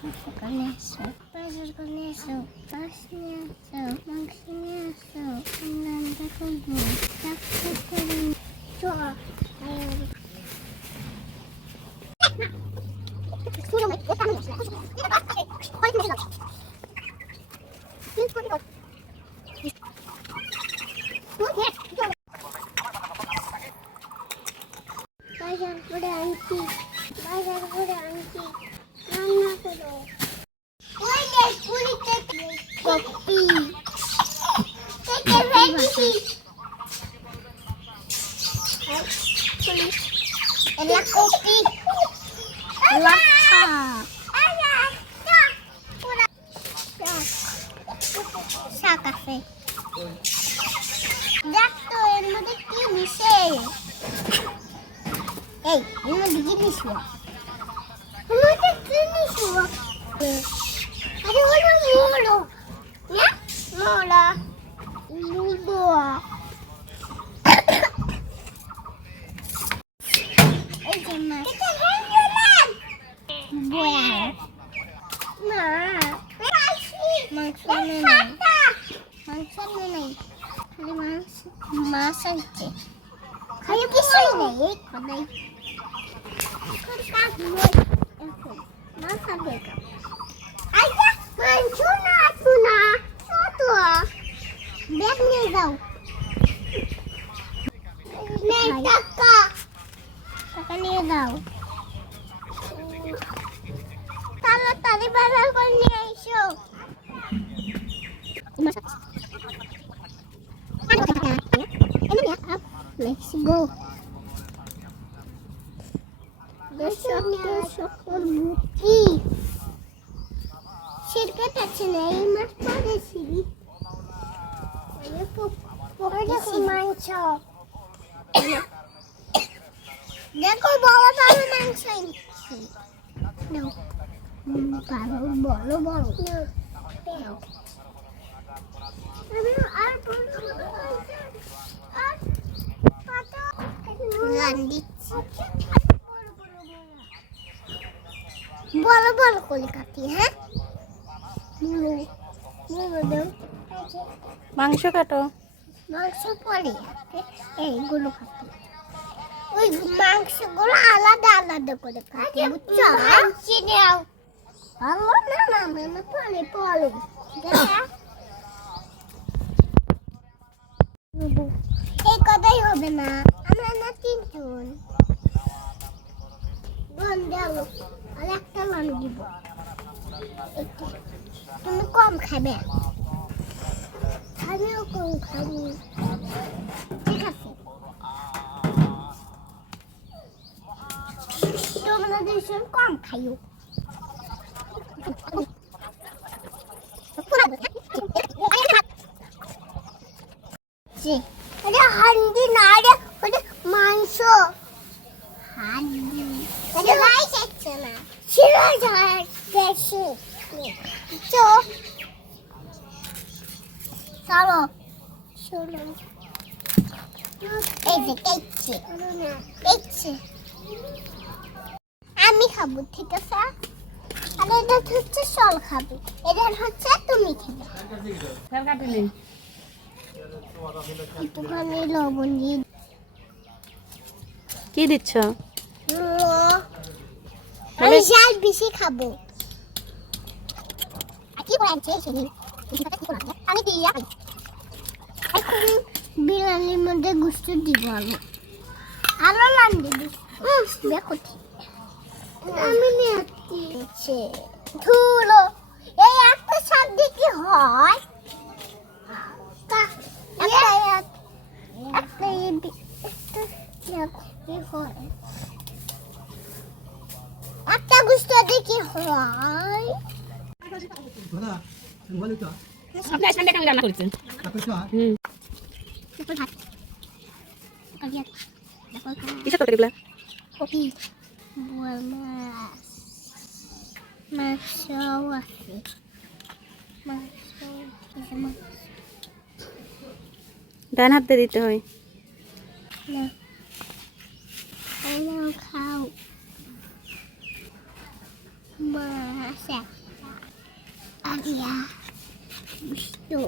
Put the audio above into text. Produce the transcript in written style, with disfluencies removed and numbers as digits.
সকালে আসো, বাজার করে আসো, মাছ নিয়ে আসো, মাংস নিয়ে আসো, রান্না করবো, চাকরি করি, বাজার করে আনছি, বাজার করে আনছি, রান্না করো। কপি এলা কপি লাফা শাক আছে। দেখ তো এর মধ্যে কি মিশে, এই এর মধ্যে কি মিশলো, এর মধ্যে কি মিশলো? আরে হলো মোলো না, মোলা লুবোয়া এই যে মাছ বয়া না মাংস নেই, মাংস নেই, খালি মাছ, মাছ আছে, খালি কিছুই নেই। এই খোদাই মাছ আছে, মাংস না শোনা তো ব্যাগ নিয়ে যাও, টাকা টাকা নিয়ে যাও, তাড়াতাড়ি বাজার করে নিয়ে এসো। Let's go. সকল মুখি শিরকাত আছে না, এই মাছ পড়েছি মাংস, দেখো বড় বড় মাংস বড় বড় বড় বড় করে কাটি। হ্যাঁ মাংস কাটো, মাংস পরে এইগুলো কাটি, ওই মাংসগুলো আলাদা আলাদা করে কাটি, বুঝছো? ভালো না না না পরে পরে এই কথাই হবে না, আমরা না তিনজন দেব আর একটা লান দিব, তুমি কম খাবে, আমিও কম খাবো, ঠিক আছে? তোমরা দুজন কম খাইও। হান্ডি না রে, মাংস হান্ডি যাচ্ছে না, ছিল যাচ্ছে চলো শোনো, এই যে দেখছি দেখছি আমি খাবো, ঠিক আছে? আর এটা হচ্ছে সল খাবে, এটা হচ্ছে তুমি খাবে। একটুখানি লবণ দিয়ে কি দিচ্ছ? আমি ঝাল বেশি খাবো। কি বলছে আমি দিয়া এখন বিরিয়ানির মধ্যে গোশত দিব, আরো লান দিবি। দেখো আমি নিচ্ছি ধুলো, এই একটা শাক দিয়ে কি হয়, একটা গোশত দিয়ে কি হয়? আপনি আসলে কেন রান্না করছেন? কিসের তরকারি এগুলা? কপি, বোয়াল মাছ, মাছও আছে, ডান হাত দিয়ে দিতে হয়। খাও মাছ আরিয়া দুষ্টু